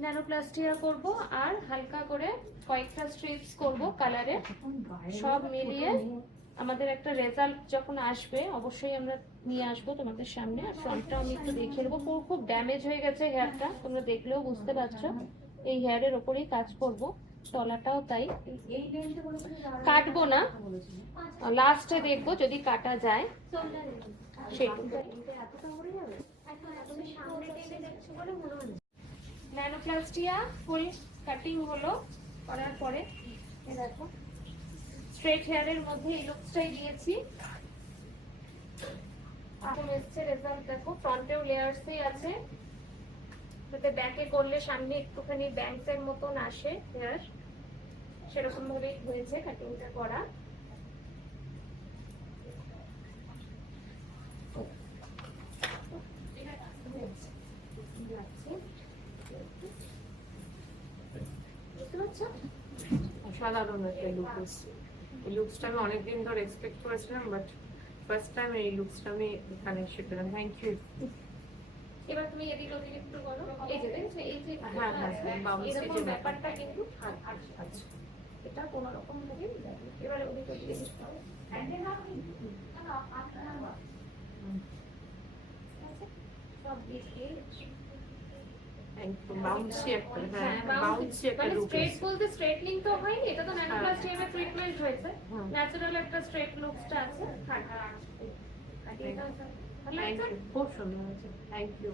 Nanoplastia করব আর হালকা করে কয়েকটা স্ট্রিপস করব কালারে। সব মিলিয়ে আমাদের একটা রেজাল্ট যখন আসবে অবশ্যই আমরা নিয়ে আসবো তোমাদের সামনে। আর ফ্রন্টটা আমি একটু দেখে নেবো, খুব ড্যামেজ হয়ে গেছে হেয়ারটা, তোমরা দেখলেও বুঝতে পারছো। এই হেয়ারের ওপরেই কাজ করব, তলাটাও তাই। কাটবো না, লাস্টে দেখবো যদি কাটা যায় সেটুকু। ন্যানোপ্লাস্টিয়া ফুল কাটিং হলো, করার পরে দেখো স্ট্রেট হেয়ারের মধ্যে এই লুকসটাই দিয়েছি। এখন এসছে রেজাল্ট, দেখো ফ্রন্টেও লেয়ার্সই আছে, যাতে ব্যাকে করলে সামনে একটুখানি ব্যাংকের মতন আসে হেয়ার, সেরকম ভাবেই হয়েছে কাটিংটা করা। অসাধারণ একটা লুক এসছে। এই লুকসটা আমি অনেকদিন ধরে এক্সপেক্ট করেছিলাম, বাট ফার্স্ট টাইম এই লুকসটা আমি এখানে এসে পেলাম। Thank you. এবার তুমি এদিক ওদিক একটু করো, এই যে দেখছো এই যে হ্যাঁ হ্যাঁ এরকম ব্যাপারটা কিন্তু আচ্ছা, এটা কোনো রকম ভাবে এবারে ওদিক ওদিক একটু করো। সব দিয়ে বাউন্সি একটা, হ্যাঁ বাউন্সি একটা লুক। স্ট্রেট বলতে স্ট্রেটনিং তো হয়নি, এটা তো ন্যানোপ্লাস্টিয়া এর ট্রিটমেন্ট হয়েছে, ন্যাচারাল একটা স্ট্রেট লুকসটা আছে। খুব সুন্দর হয়েছে, থ্যাংক ইউ।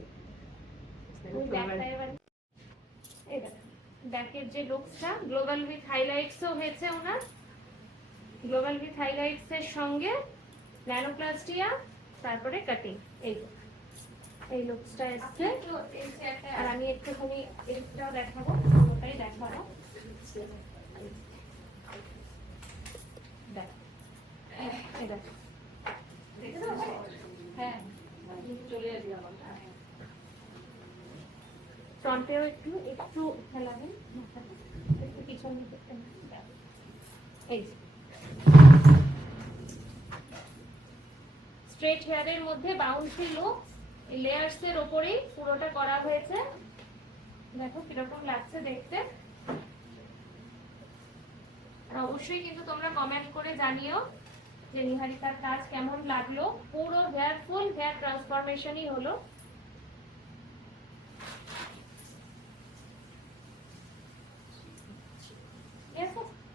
ব্যাকের যে লুকসটা গ্লোবাল উইথ হাইলাইটসও হয়েছে ওনার, গ্লোবাল উইথ হাইলাইটস এর সঙ্গে ন্যানোপ্লাস্টিয়া, তারপরে কাটিং, এই লুকসটা এসছে। আর আমি একটুখানি এটাও দেখাবো, ওটাই দেখাবো। হ্যাঁ চলে আসবে আমার ফ্রন্টেও একটু একটু খেলাবেন, একটু পিছন দিকে। এই স্ট্রেট হেয়ারের মধ্যে বাউন্সি লুক, এই লেয়ার্স এর উপরেই পুরোটা করা হয়েছে। দেখো কিরকম লাগছে দেখতে। আর অবশ্যই কিন্তু তোমরা কমেন্ট করে জানিও যে নিহারিকার কাজ কেমন লাগলো। পুরো হেয়ার ফুল হেয়ার ট্রান্সফরমেশনই হলো।